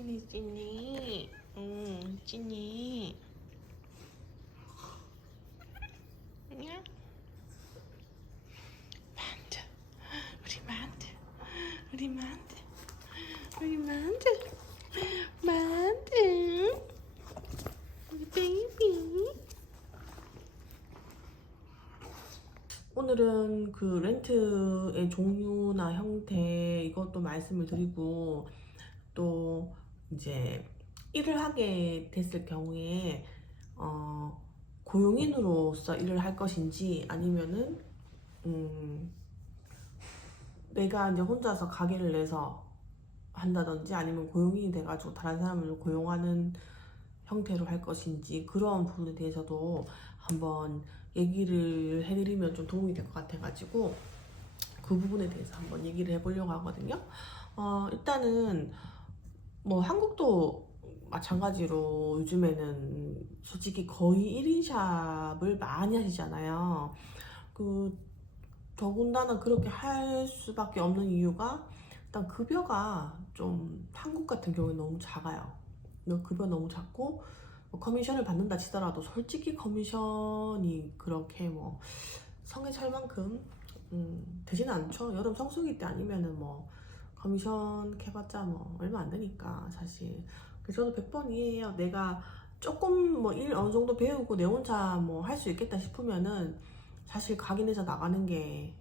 찐이. 찐이. 야, 만두. 우리 만두. 우리 만두. 우리 만두. 만두. 우리 베이비. 오늘은 그 렌트의 종류나 형태 이것도 말씀을 드리고, 또 이제 일을 하게 됐을 경우에 고용인으로서 일을 할 것인지, 아니면은 내가 이제 혼자서 가게를 내서 한다든지, 아니면 고용인이 돼가지고 다른 사람을 고용하는 형태로 할 것인지, 그런 부분에 대해서도 한번 얘기를 해드리면 좀 도움이 될 것 같아가지고 그 부분에 대해서 한번 얘기를 해보려고 하거든요. 일단은 뭐 한국도 마찬가지로 요즘에는 솔직히 거의 1인 샵을 많이 하시잖아요. 더군다나 그렇게 할 수밖에 없는 이유가, 일단 급여가 좀 한국 같은 경우에 너무 작아요. 급여 너무 작고, 커미션을 받는다 치더라도 솔직히 커미션이 그렇게 뭐 성에 찰 만큼 되지는 않죠. 여름 성수기 때 아니면은 뭐 커미션 해봤자 뭐 얼마 안 되니까 사실. 그래서 저도 100번 이해해요. 내가 조금 뭐 일 어느 정도 배우고 내 혼자 뭐 할 수 있겠다 싶으면은 사실 가게 내서 나가는 게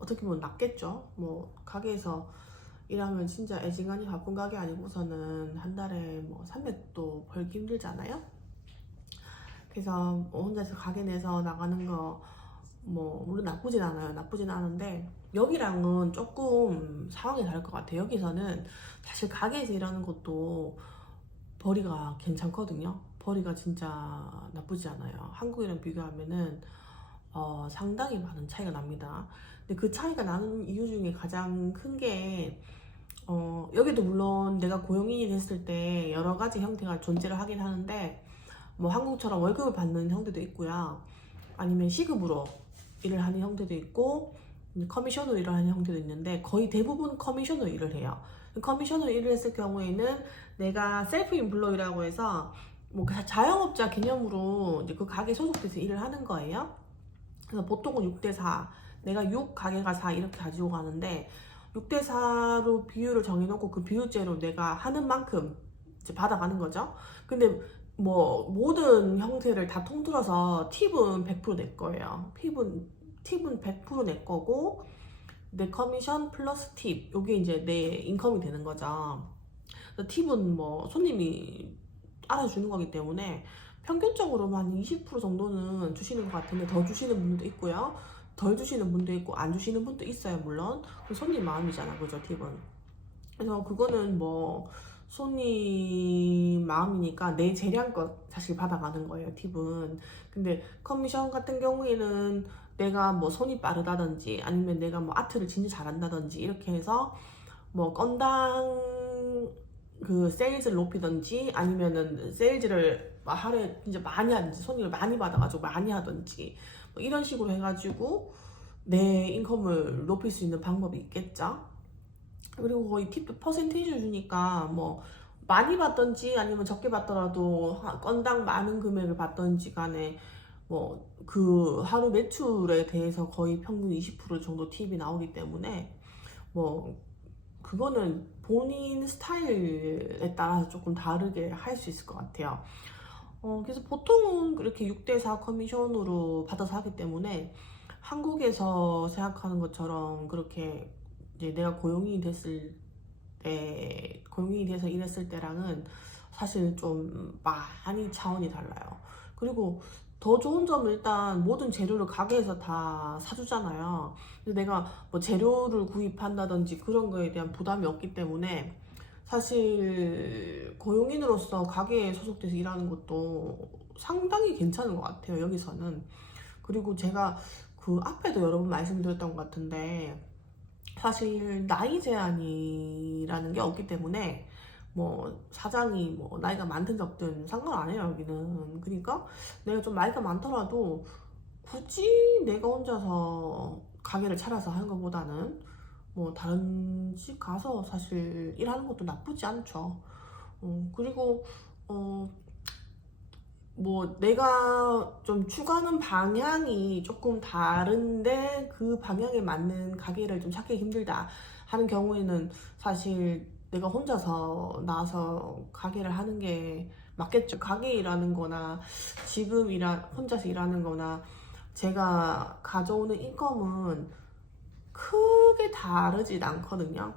어떻게 보면 낫겠죠. 뭐 가게에서 일하면 진짜 애지간히 바쁜 가게 아니고서는 한 달에 뭐 300도 벌기 힘들잖아요. 그래서 뭐 혼자서 가게 내서 나가는 거 뭐 물론 나쁘진 않아요. 나쁘진 않은데 여기랑은 조금 상황이 다를 것 같아요. 여기서는 사실 가게에서 일하는 것도 벌이가 괜찮거든요. 벌이가 진짜 나쁘지 않아요. 한국이랑 비교하면은 상당히 많은 차이가 납니다. 근데 그 차이가 나는 이유 중에 가장 큰 게, 여기도 물론 내가 고용인이 됐을 때 여러 가지 형태가 존재를 하긴 하는데, 뭐 한국처럼 월급을 받는 형태도 있고요. 아니면 시급으로 일을 하는 형태도 있고, 커미션으로 일을 하는 형태도 있는데, 거의 대부분 커미션으로 일을 해요. 커미션으로 일을 했을 경우에는 내가 셀프 임플로이라고 해서 뭐 자영업자 개념으로 이제 그 가게 소속돼서 일을 하는 거예요. 그래서 보통은 6대4, 내가 6, 가게가 4 이렇게 가지고 가는데, 6대4로 비율을 정해놓고 그 비율제로 내가 하는 만큼 이제 받아가는 거죠. 근데 뭐 모든 형태를 다 통틀어서 팁은 100%내 거예요. 팁은 100%내 거고, 내 커미션 플러스 팁, 요게 이제 내 인컴이 되는 거죠. 팁은 뭐 손님이 알아주는 거기 때문에 평균적으로 한 20% 정도는 주시는 것 같은데, 더 주시는 분도 있고요, 덜 주시는 분도 있고 안 주시는 분도 있어요. 물론 손님 마음이잖아, 그죠, 팁은. 그래서 그거는 뭐 손님 마음이니까 내 재량껏 사실 받아가는 거예요, 팁은. 근데 커미션 같은 경우에는 내가 뭐 손이 빠르다든지, 아니면 내가 뭐 아트를 진짜 잘한다든지 이렇게 해서 뭐 건당 그 세일즈를 높이든지, 아니면은 세일즈를 하루에 진짜 많이 하든지, 손님을 많이 받아가지고 많이 하든지, 뭐 이런 식으로 해가지고 내 인컴을 높일 수 있는 방법이 있겠죠. 그리고 거의 팁도 퍼센테이지를 주니까 뭐 많이 받던지 아니면 적게 받더라도 건당 많은 금액을 받던지 간에 뭐 그 하루 매출에 대해서 거의 평균 20% 정도 팁이 나오기 때문에, 뭐 그거는 본인 스타일에 따라서 조금 다르게 할 수 있을 것 같아요. 그래서 보통은 그렇게 6대4 커미션으로 받아서 하기 때문에, 한국에서 생각하는 것처럼 그렇게 이제 내가 고용인이 돼서 일했을 때랑은 사실 좀 많이 차원이 달라요. 그리고 더 좋은 점은, 일단 모든 재료를 가게에서 다 사주잖아요. 근데 내가 뭐 재료를 구입한다든지 그런 거에 대한 부담이 없기 때문에 사실 고용인으로서 가게에 소속돼서 일하는 것도 상당히 괜찮은 것 같아요, 여기서는. 그리고 제가 그 앞에도 여러 번 말씀드렸던 것 같은데, 사실 나이 제한이라는 게 없기 때문에 뭐 사장이 뭐 나이가 많든 적든 상관 안 해요, 여기는. 그러니까 내가 좀 나이가 많더라도 굳이 내가 혼자서 가게를 차려서 하는 것보다는 뭐 다른 집 가서 사실 일하는 것도 나쁘지 않죠. 그리고 뭐 내가 좀 추구하는 방향이 조금 다른데 그 방향에 맞는 가게를 좀 찾기 힘들다 하는 경우에는 사실 내가 혼자서 나와서 가게를 하는 게 맞겠죠. 가게 일하는 거나 지금 혼자서 일하는 거나 제가 가져오는 인컴은 크게 다르진 않거든요.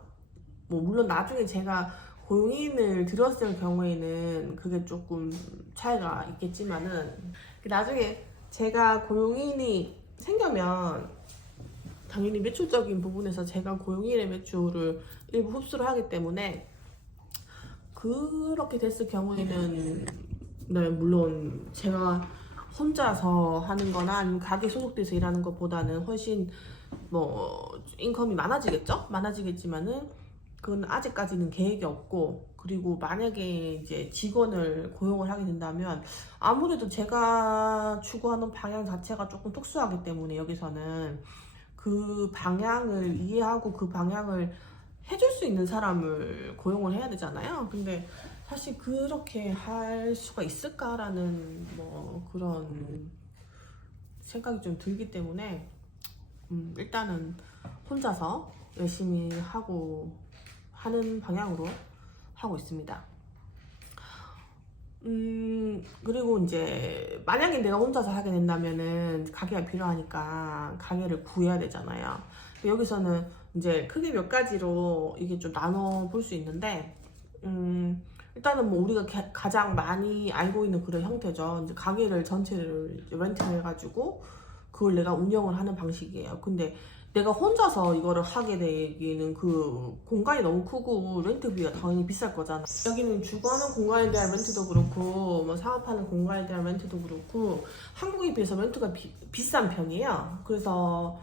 뭐 물론 나중에 제가 고용인을 들었을 경우에는 그게 조금 차이가 있겠지만은 나중에 제가 고용인이 생겨면 당연히 매출적인 부분에서 제가 고용인의 매출을 일부 흡수를 하기 때문에 그렇게 됐을 경우에는 네, 물론 제가 혼자서 하는 거나 아니면 가게 소속돼서 일하는 것보다는 훨씬 뭐 인컴이 많아지겠죠? 많아지겠지만은 그건 아직까지는 계획이 없고, 그리고 만약에 이제 직원을 고용을 하게 된다면 아무래도 제가 추구하는 방향 자체가 조금 특수하기 때문에 여기서는 그 방향을 이해하고 그 방향을 해줄 수 있는 사람을 고용을 해야 되잖아요. 근데 사실 그렇게 할 수가 있을까라는 뭐 그런 생각이 좀 들기 때문에 일단은 혼자서 열심히 하는 방향으로 하고 있습니다. 그리고 이제 만약에 내가 혼자서 하게 된다면은 가게가 필요하니까 가게를 구해야 되잖아요. 여기서는 이제 크게 몇 가지로 이게 좀 나눠 볼 수 있는데, 일단은 뭐 우리가 가장 많이 알고 있는 그런 형태죠. 이제 가게를 전체를 렌트를 해가지고 그걸 내가 운영을 하는 방식이에요. 근데 내가 혼자서 이거를 하게 되기에는 그 공간이 너무 크고 렌트비가 당연히 비쌀 거잖아. 여기는 주거하는 공간에 대한 렌트도 그렇고 뭐 사업하는 공간에 대한 렌트도 그렇고 한국에 비해서 렌트가 비싼 편이에요. 그래서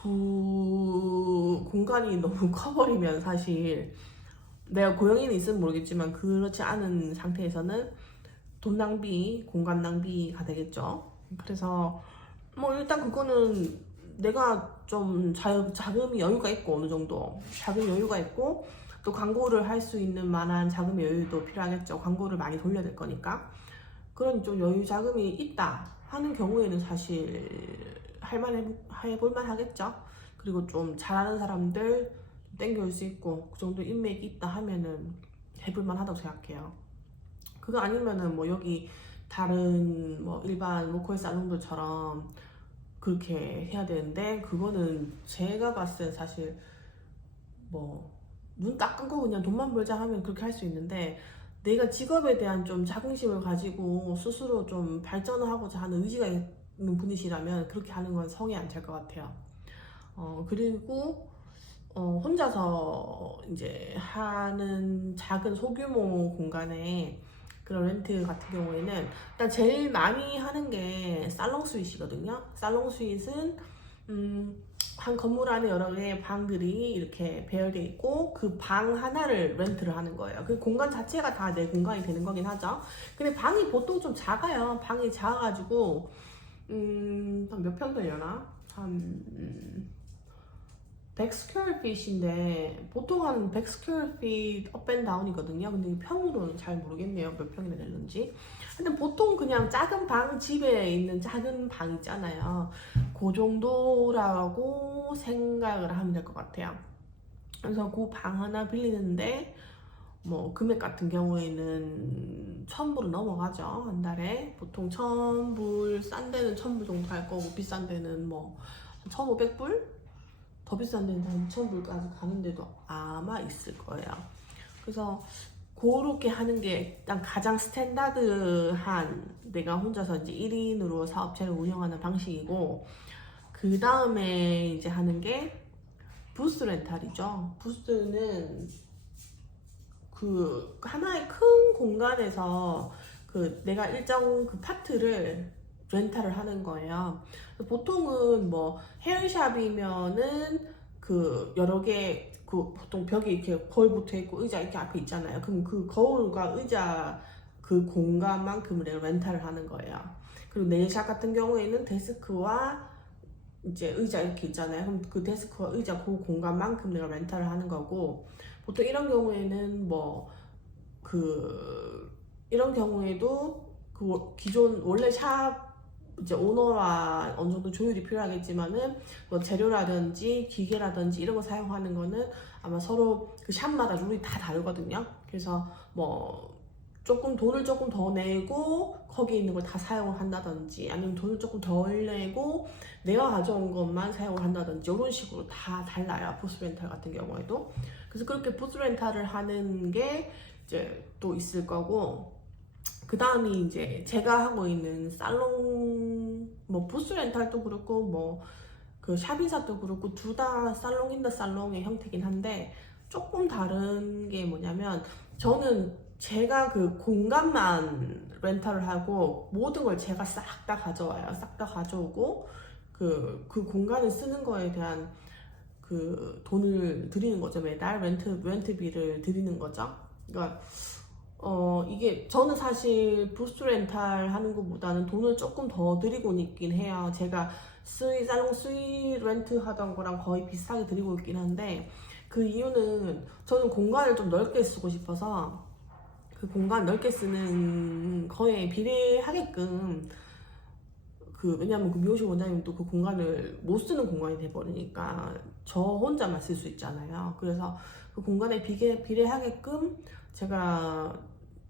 그 공간이 너무 커버리면 사실 내가 고용인이 있으면 모르겠지만 그렇지 않은 상태에서는 돈 낭비, 공간 낭비가 되겠죠. 그래서 뭐 일단 그거는 내가 좀 자금이 여유가 있고 어느 정도 자금 여유가 있고 또 광고를 할 수 있는 만한 자금의 여유도 필요하겠죠. 광고를 많이 돌려야 될 거니까. 그런 좀 여유 자금이 있다 하는 경우에는 사실 해볼만 하겠죠. 그리고 좀 잘하는 사람들 땡겨올 수 있고 그 정도 인맥이 있다 하면은 해볼만 하다고 생각해요. 그거 아니면은 뭐 여기 다른 뭐 일반 로컬 살롱들처럼 그렇게 해야 되는데 그거는 제가 봤을 때 사실 뭐 눈 딱 감고 그냥 돈만 벌자 하면 그렇게 할 수 있는데 내가 직업에 대한 좀 자긍심을 가지고 스스로 좀 발전을 하고자 하는 의지가 있는 분이시라면 그렇게 하는 건 성이 안 찰 것 같아요. 그리고 혼자서 이제 하는 작은 소규모 공간에 그런 렌트 같은 경우에는 일단 제일 많이 하는 게 살롱 스윗이거든요. 살롱 스윗은 한 건물 안에 여러 개의 방들이 이렇게 배열되어 있고 그 방 하나를 렌트를 하는 거예요. 그 공간 자체가 다 내 공간이 되는 거긴 하죠. 근데 방이 보통 좀 작아요. 방이 작아가지고 한 몇 평 되려나? 한 100 square feet인데 보통 한 100 square feet up and down이거든요. 근데 평으로는 잘 모르겠네요. 몇 평이나 되는지. 근데 보통 그냥 작은 방, 집에 있는 작은 방 있잖아요. 그 정도라고 생각을 하면 될 것 같아요. 그래서 그 방 하나 빌리는데 뭐 금액 같은 경우에는 1,000불은 넘어가죠. 한 달에. 보통 1,000불, 싼 데는 1,000불 정도 갈 거고 비싼 데는 뭐 1,500불? 더 비싼 데는 한 2,000불까지 가는 데도 아마 있을 거예요. 그래서 그렇게 하는 게 일단 가장 스탠다드한 내가 혼자서 이제 1인으로 사업체를 운영하는 방식이고, 그 다음에 이제 하는 게 부스 렌탈이죠. 부스는 그 하나의 큰 공간에서 그 내가 일정 그 파트를 렌탈을 하는 거예요. 보통은 뭐 헤어샵이면은 그 여러 개 그 보통 벽에 이렇게 거울 붙어 있고 의자 이렇게 앞에 있잖아요. 그럼 그 거울과 의자 그 공간만큼을 내가 렌탈을 하는 거예요. 그리고 네일샵 같은 경우에는 데스크와 이제 의자 이렇게 있잖아요. 그럼 그 데스크와 의자 그 공간만큼 내가 렌탈을 하는 거고, 보통 이런 경우에는 뭐 그 이런 경우에도 기존 원래 샵 이제 오너와 어느 정도 조율이 필요하겠지만은 뭐 재료라든지 기계라든지 이런 거 사용하는 거는 아마 서로 그 샵마다 룰이 다 다르거든요. 그래서 뭐 돈을 조금 더 내고 거기에 있는 걸 다 사용을 한다든지, 아니면 돈을 조금 덜 내고 내가 가져온 것만 사용을 한다든지, 이런 식으로 다 달라요. 부스 렌탈 같은 경우에도. 그래서 그렇게 부스 렌탈을 하는 게 이제 또 있을 거고, 그 다음이 이제 제가 하고 있는 살롱, 뭐 부스 렌탈도 그렇고 뭐 그 샵인사도 그렇고 둘 다 살롱인더 살롱의 형태긴 한데, 조금 다른 게 뭐냐면, 저는 제가 그 공간만 렌탈을 하고 모든 걸 제가 싹 다 가져와요. 싹 다 가져오고 그 공간을 쓰는 거에 대한 그 돈을 드리는 거죠. 매달 렌트비를 드리는 거죠. 그러니까 이게 저는 사실 부스 렌탈 하는 것보다는 돈을 조금 더 드리고 있긴 해요. 제가 살롱 수위 렌트 하던 거랑 거의 비슷하게 드리고 있긴 한데, 그 이유는 저는 공간을 좀 넓게 쓰고 싶어서 그 공간 넓게 쓰는 거에 비례하게끔, 왜냐면 그 미용실 원장님도 그 공간을 못 쓰는 공간이 돼버리니까 저 혼자만 쓸 수 있잖아요. 그래서 그 공간에 비례하게끔 제가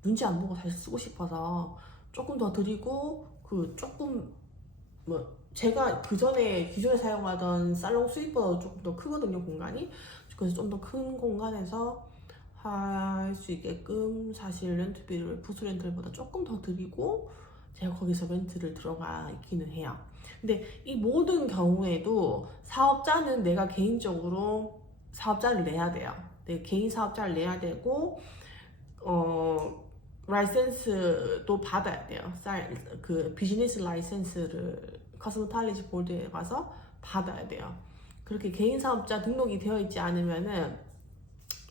눈치 안 보고 사실 쓰고 싶어서 조금 더 드리고, 조금 뭐 제가 기존에 사용하던 살롱 수입보다 조금 더 크거든요, 공간이. 그래서 좀 더 큰 공간에서 할 수 있게끔 사실 렌트비를 부스 렌트보다 조금 더 드리고 제가 거기서 렌트를 들어가 있기는 해요. 근데 이 모든 경우에도 사업자는 내가 개인적으로 사업자를 내야 돼요. 내 개인 사업자를 내야 되고, 라이센스도 받아야 돼요. 그 비즈니스 라이센스를 커스메탈리지 보드에 가서 받아야 돼요. 그렇게 개인 사업자 등록이 되어 있지 않으면은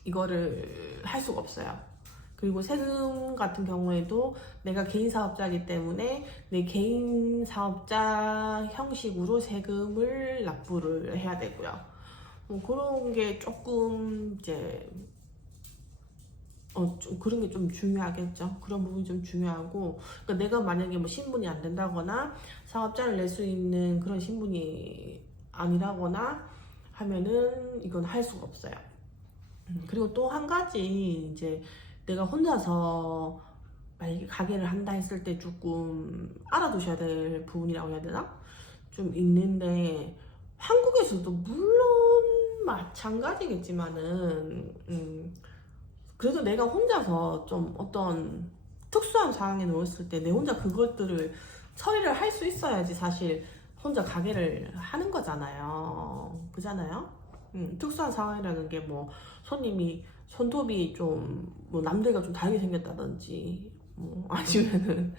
이거를 할 수가 없어요. 그리고 세금 같은 경우에도 내가 개인 사업자이기 때문에 내 개인 사업자 형식으로 세금을 납부를 해야 되고요. 뭐 그런 게 조금 이제 좀 그런 게 좀 중요하겠죠. 그런 부분이 좀 중요하고, 그러니까 내가 만약에 뭐 신분이 안 된다거나 사업자를 낼 수 있는 그런 신분이 아니라거나 하면은 이건 할 수가 없어요. 그리고 또 한 가지, 이제 내가 혼자서 만약에 가게를 한다 했을 때 조금 알아두셔야 될 부분이라고 해야 되나? 좀 있는데, 한국에서도 물론 마찬가지겠지만은 그래도 내가 혼자서 좀 어떤 특수한 상황에 놓였을 때 내 혼자 그것들을 처리를 할 수 있어야지 사실 혼자 가게를 하는 거잖아요. 그잖아요? 특수한 상황이라는 게 뭐 손톱이 좀 뭐 남들과 좀 다르게 생겼다든지, 뭐 아니면은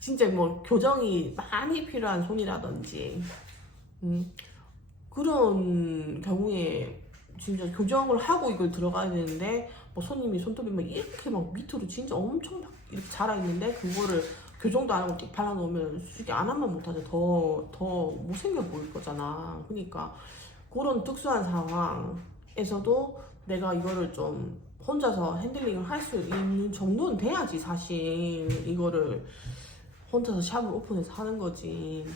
진짜 뭐 교정이 많이 필요한 손이라든지, 그런 경우에 진짜 교정을 하고 이걸 들어가야 되는데, 뭐 손님이 손톱이 막 이렇게 막 밑으로 진짜 엄청 막 이렇게 자라 있는데 그거를 교정도 안 하고 또 발라놓으면 솔직히 안 하면 못하죠. 더 못생겨 보일 거잖아. 그러니까 그런 특수한 상황에서도 내가 이거를 좀 혼자서 핸들링을 할 수 있는 정도는 돼야지 사실 이거를 혼자서 샵을 오픈해서 하는 거지.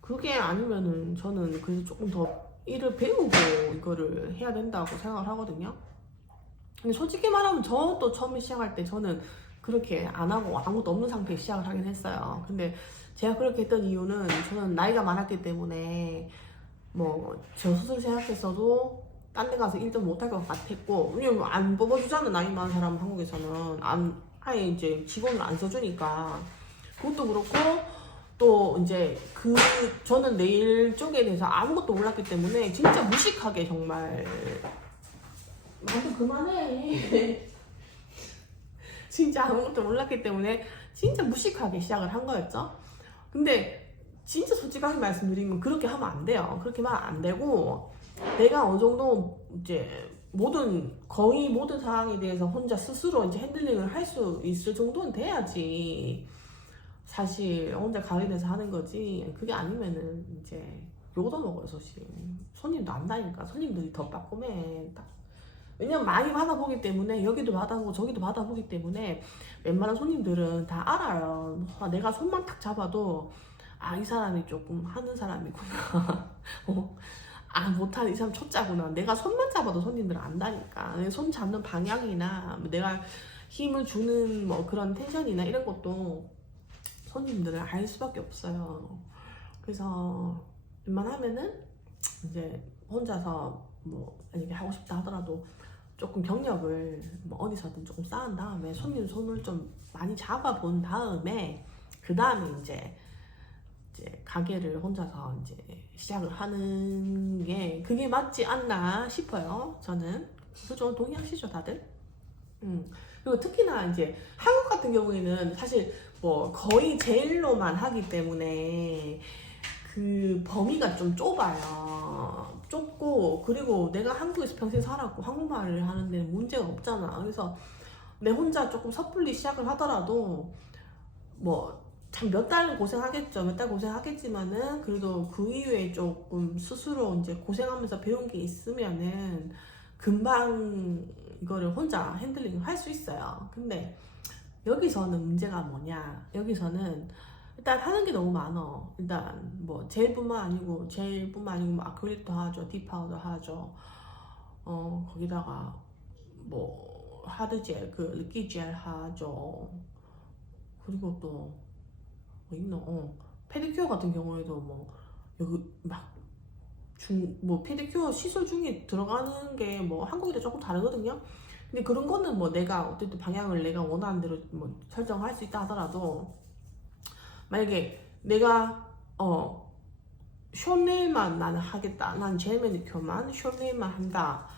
그게 아니면은 저는 그래서 조금 더 일을 배우고 이거를 해야 된다고 생각을 하거든요. 근데 솔직히 말하면 저도 처음에 시작할 때 저는 그렇게 안 하고 아무것도 없는 상태에 시작을 하긴 했어요. 근데 제가 그렇게 했던 이유는, 저는 나이가 많았기 때문에 뭐 저 스스로 생각했어도 딴 데 가서 일도 못 할 것 같았고, 왜냐면 안 뽑아주잖아. 나이 많은 사람은 한국에서는 아예 이제 직원을 안 써주니까. 그것도 그렇고, 또 이제 저는 네일 쪽에 대해서 아무것도 몰랐기 때문에 진짜 무식하게, 정말 완전 그만해. 진짜 아무것도 몰랐기 때문에 진짜 무식하게 시작을 한 거였죠. 근데 진짜 솔직하게 말씀드리면 그렇게 하면 안 돼요. 그렇게 하면 안 되고, 내가 어느 정도 이제 거의 모든 상황에 대해서 혼자 스스로 이제 핸들링을 할 수 있을 정도는 돼야지 사실 혼자 가게에서 하는 거지. 그게 아니면은 이제 욕도 먹어요. 사실 손님도 안 나니까. 손님들이 더 빠꼼해. 왜냐면 많이 받아보기 때문에 여기도 받아보고 저기도 받아보기 때문에 웬만한 손님들은 다 알아요. 내가 손만 탁 잡아도 이 사람이 조금 하는 사람이구나. 못하는 이 사람 초짜구나. 내가 손만 잡아도 손님들은 안다니까. 손 잡는 방향이나 내가 힘을 주는 뭐 그런 텐션이나 이런 것도 손님들은 알 수밖에 없어요. 그래서 웬만하면은 이제 혼자서 뭐 만약에 하고 싶다 하더라도 조금 경력을 뭐 어디서든 조금 쌓은 다음에 손님 손을 좀 많이 잡아본 다음에 그 다음에 이제 가게를 혼자서 이제 시작을 하는 게 그게 맞지 않나 싶어요. 저는. 그죠? 동의하시죠, 다들? 그리고 특히나 이제 한국 같은 경우에는 사실 뭐 거의 제일로만 하기 때문에 그 범위가 좀 좁아요. 좁고, 그리고 내가 한국에서 평생 살았고 한국말을 하는 데는 문제가 없잖아. 그래서 내 혼자 조금 섣불리 시작을 하더라도 뭐 참 몇 달 고생하겠죠. 몇 달 고생하겠지만은 그래도 그 이후에 조금 스스로 이제 고생하면서 배운 게 있으면은 금방 이거를 혼자 핸들링 할 수 있어요. 근데 여기서는 문제가 뭐냐? 여기서는 일단 하는 게 너무 많어. 일단 뭐 젤뿐만 아니고 뭐 아크릴도 하죠, 딥파우더 하죠. 거기다가 뭐 하드젤, 그 리퀴젤 하죠. 그리고 또 뭐 있노? 페디큐어 같은 경우에도 뭐 여기 막 뭐 페디큐어 시술 중에 들어가는 게 뭐 한국이랑 조금 다르거든요. 근데 그런 거는 뭐 내가 어쨌든 방향을 내가 원하는 대로 뭐 설정할 수 있다 하더라도 만약에 내가 숏네일만 나는 하겠다, 난 젤 매니큐어만 숏네일만 한다,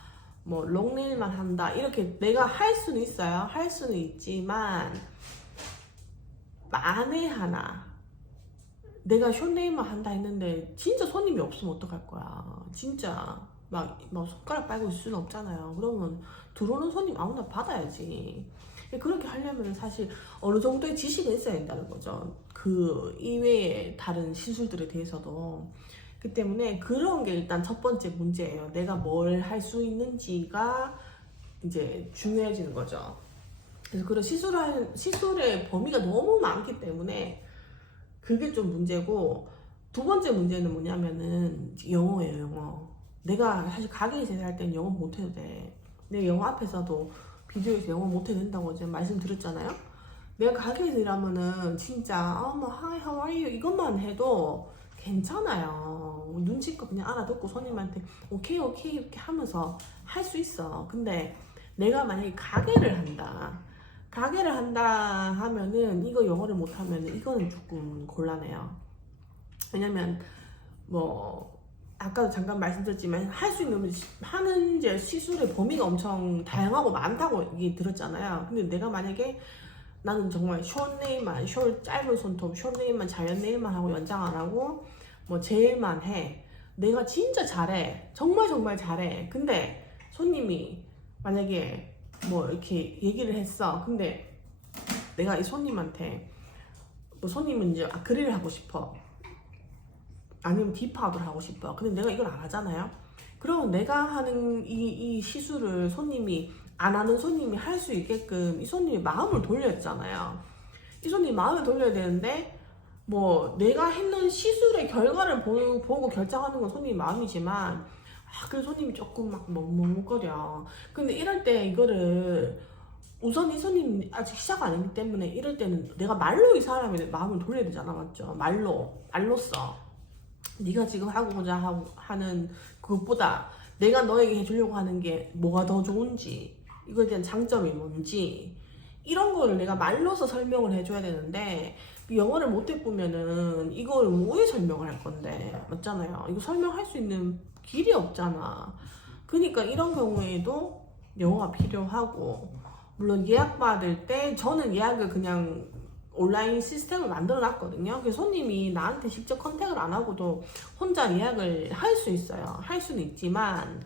뭐 롱네일만 한다, 이렇게 내가 할 수는 있어요. 할 수는 있지만 만에 하나 내가 숏네일만 한다 했는데 진짜 손님이 없으면 어떡할 거야. 진짜 막 손가락 빨고 있을 수는 없잖아요. 그러면 들어오는 손님 아무나 받아야지. 그렇게 하려면 사실 어느 정도의 지식은 있어야 된다는 거죠. 그 이외의 다른 시술들에 대해서도. 그 때문에 그런 게 일단 첫 번째 문제예요. 내가 뭘 할 수 있는지가 이제 중요해지는 거죠. 그래서 그런 시술의 범위가 너무 많기 때문에 그게 좀 문제고, 두 번째 문제는 뭐냐면은 영어예요, 영어. 내가 사실 가게에서 할 때는 영어 못해도 돼. 내가 영어 앞에서도 비디오에서 영어 못해도 된다고 제가 말씀드렸잖아요. 내가 가게에서 일하면은 진짜 뭐 hi, how are you 이것만 해도 괜찮아요. 눈치껏 그냥 알아듣고 손님한테 오케이 오케이 이렇게 하면서 할 수 있어. 근데 내가 만약에 가게를 한다 하면은 이거 영어를 못하면은 이거는 조금 곤란해요. 왜냐면 뭐 아까도 잠깐 말씀드렸지만 할 수 있는 하는 이제 시술의 범위가 엄청 다양하고 많다고 얘기 들었잖아요. 근데 내가 만약에 나는 정말 숏네일만, 짧은 손톱, 숏네일만, 자연 네일만 하고 연장 안 하고 뭐 젤만 해. 내가 진짜 잘해. 정말 정말 잘해. 근데 손님이 만약에 뭐 이렇게 얘기를 했어. 근데 내가 이 손님한테 뭐 손님은 이제 아크릴을 하고 싶어. 아니면 딥파우더를 하고 싶어. 근데 내가 이걸 안 하잖아요. 그러면 내가 하는 이 시술을 손님이 안 하는 손님이 할 수 있게끔 이 손님이 마음을 돌려야 되잖아요. 이 손님이 마음을 돌려야 되는데 뭐 내가 했는 시술의 결과를 보고 결정하는 건 손님 마음이지만 그래서 손님이 조금 막 머뭇거려. 근데 이럴 때 이거를 우선 이 손님 아직 시작 안 했기 때문에 이럴 때는 내가 말로 이 사람의 마음을 돌려야 되잖아, 맞죠? 말로써 네가 지금 하고자 하는 그것보다 내가 너에게 해주려고 하는 게 뭐가 더 좋은지, 이거에 대한 장점이 뭔지, 이런 거를 내가 말로서 설명을 해줘야 되는데 영어를 못 해보면은 이걸 뭐에 설명을 할 건데, 맞잖아요. 이거 설명할 수 있는 길이 없잖아. 그러니까 이런 경우에도 영어가 필요하고, 물론 예약 받을 때 저는 예약을 그냥 온라인 시스템을 만들어 놨거든요. 그래서 손님이 나한테 직접 컨택을 안 하고도 혼자 예약을 할 수 있어요. 할 수는 있지만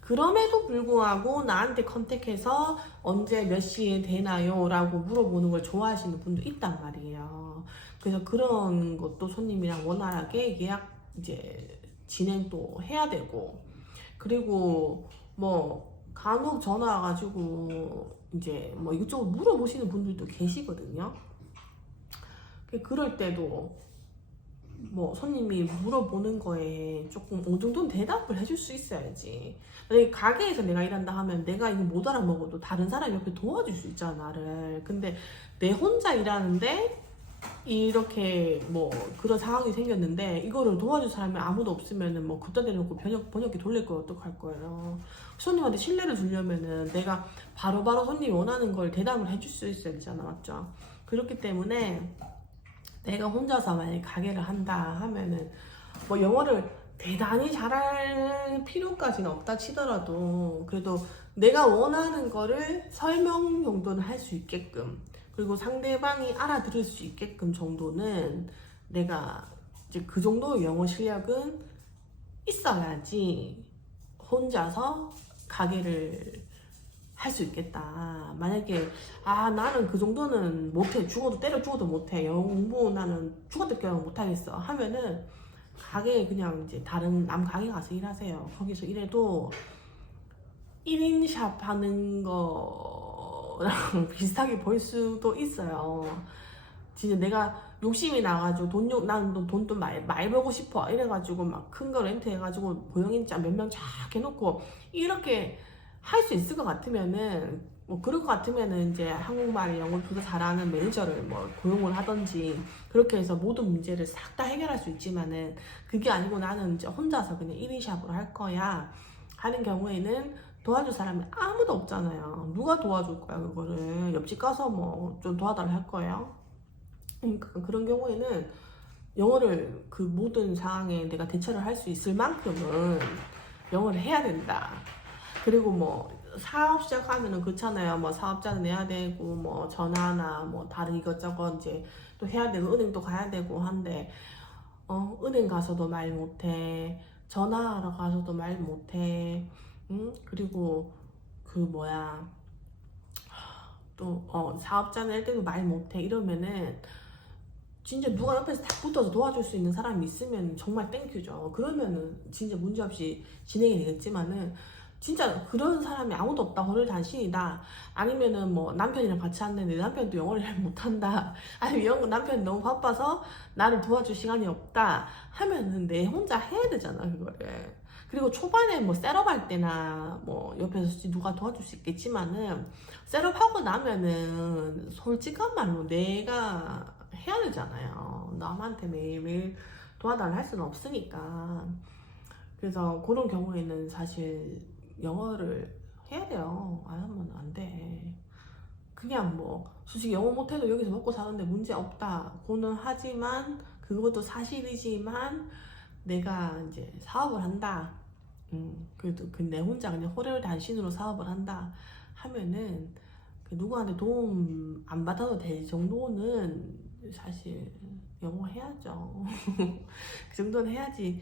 그럼에도 불구하고 나한테 컨택해서 언제 몇 시에 되나요? 라고 물어보는 걸 좋아하시는 분도 있단 말이에요. 그래서 그런 것도 손님이랑 원활하게 예약 이제 진행도 해야 되고, 그리고 뭐 간혹 전화 와가지고 이제 뭐 이것저것 물어보시는 분들도 계시거든요. 그럴 때도 뭐 손님이 물어보는 거에 조금 어느 정도는 대답을 해줄 수 있어야지. 만약에 가게에서 내가 일한다 하면 내가 이거 못 알아먹어도 다른 사람이 옆에 도와줄 수 있잖아, 나를. 근데 내 혼자 일하는데 이렇게 뭐 그런 상황이 생겼는데 이거를 도와줄 사람이 아무도 없으면은 뭐 굽다 대놓고 번역기 돌릴 거 어떡할 거예요. 손님한테 신뢰를 주려면은 내가 바로바로 손님이 원하는 걸 대답을 해줄 수 있어야 되잖아, 맞죠? 그렇기 때문에 내가 혼자서 만약에 가게를 한다 하면은 뭐 영어를 대단히 잘할 필요까지는 없다 치더라도 그래도 내가 원하는 거를 설명 정도는 할 수 있게끔, 그리고 상대방이 알아들을 수 있게끔 정도는 내가 이제 그 정도 영어 실력은 있어야지 혼자서 가게를 할 수 있겠다. 만약에 나는 그 정도는 못해, 죽어도 때려 죽어도 못해, 영어 공부 나는 죽어도 깨어 못하겠어 하면은 가게에 그냥 이제 다른 남 가게 가서 일하세요. 거기서 일해도 1인 샵 하는 거랑 비슷하게 볼 수도 있어요. 진짜 내가 욕심이 나가지고 나는 돈도 많이 벌고 싶어 이래가지고 막 큰 거 렌트 해가지고 보영인자 몇 명 쫙 해놓고 이렇게 할 수 있을 것 같으면은, 뭐 그럴 것 같으면은 이제 한국말 영어 둘 다 잘하는 매니저를 뭐 고용을 하던지 그렇게 해서 모든 문제를 싹 다 해결할 수 있지만은, 그게 아니고 나는 이제 혼자서 그냥 1인 샵으로 할 거야 하는 경우에는 도와줄 사람이 아무도 없잖아요. 누가 도와줄 거야? 그거를 옆집 가서 뭐 좀 도와달라 할 거예요. 그러니까 그런 경우에는 영어를 그 모든 상황에 내가 대처를 할 수 있을 만큼은 영어를 해야 된다. 그리고 뭐 사업 시작하면은 그렇잖아요. 뭐 사업자는 내야 되고 뭐 전화나 뭐 다른 이것저것 이제 또 해야 되고 은행도 가야 되고 한데 은행 가서도 말 못해, 전화하러 가서도 말 못해, 그리고 그 뭐야 또 사업자 낼 때도 말 못해 이러면은 진짜 누가 옆에서 딱 붙어서 도와줄 수 있는 사람이 있으면 정말 땡큐죠. 그러면은 진짜 문제없이 진행이 되겠지만은 진짜 그런 사람이 아무도 없다, 호를 단신이다, 아니면은 뭐 남편이랑 같이 왔는데 내 남편도 영어를 잘 못한다, 아니면 남편이 너무 바빠서 나를 도와줄 시간이 없다 하면은 내 혼자 해야 되잖아, 그거를. 그리고 초반에 뭐 셋업할 때나 뭐 옆에서 누가 도와줄 수 있겠지만은 셋업하고 나면은 솔직한 말로 내가 해야 되잖아요. 남한테 매일매일 도와달라 할 수는 없으니까. 그래서 그런 경우에는 사실 영어를 해야 돼요. 안 하면 안 돼. 그냥 뭐 솔직히 영어 못해도 여기서 먹고 사는데 문제 없다 고는 하지만, 그것도 사실이지만 내가 이제 사업을 한다, 그래도 내 혼자 그냥 호래단신으로 사업을 한다 하면은 그 누구한테 도움 안 받아도 될 정도는 사실 영어 해야죠. 그 정도는 해야지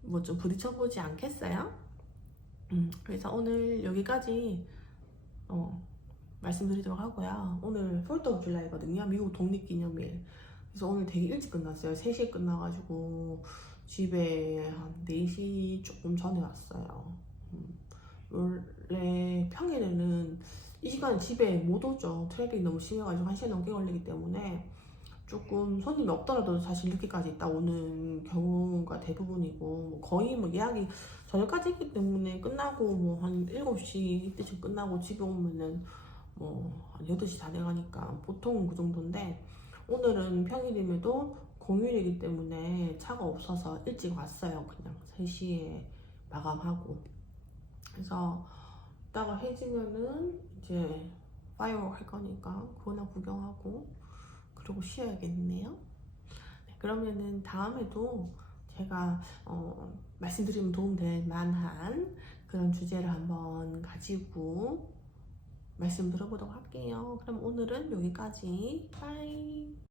뭐 좀 부딪혀보지 않겠어요? 그래서 오늘 여기까지 말씀드리도록 하고요. 오늘 4th of July거든요. 미국 독립기념일. 그래서 오늘 되게 일찍 끝났어요. 3시에 끝나가지고 집에 한 4시 조금 전에 왔어요. 원래 평일에는 이 시간에 집에 못 오죠. 트래픽 너무 심해가지고 1시간 넘게 걸리기 때문에 조금 손님이 없더라도 사실 늦게까지 있다 오는 경우가 대부분이고, 거의 뭐 예약이 저녁까지 있기 때문에 끝나고 뭐 한 7시 이때쯤 끝나고 집에 오면은 뭐 한 8시 다 돼가니까 보통 그 정도인데, 오늘은 평일임에도 공휴일이기 때문에 차가 없어서 일찍 왔어요. 그냥 3시에 마감하고. 그래서 이따가 해지면은 이제 파이어워크 할 거니까 그거나 구경하고 그러고 쉬어야겠네요. 네, 그러면은 다음에도 제가 말씀드리면 도움될 만한 그런 주제를 한번 가지고 말씀 들어보도록 할게요. 그럼 오늘은 여기까지. 빠이.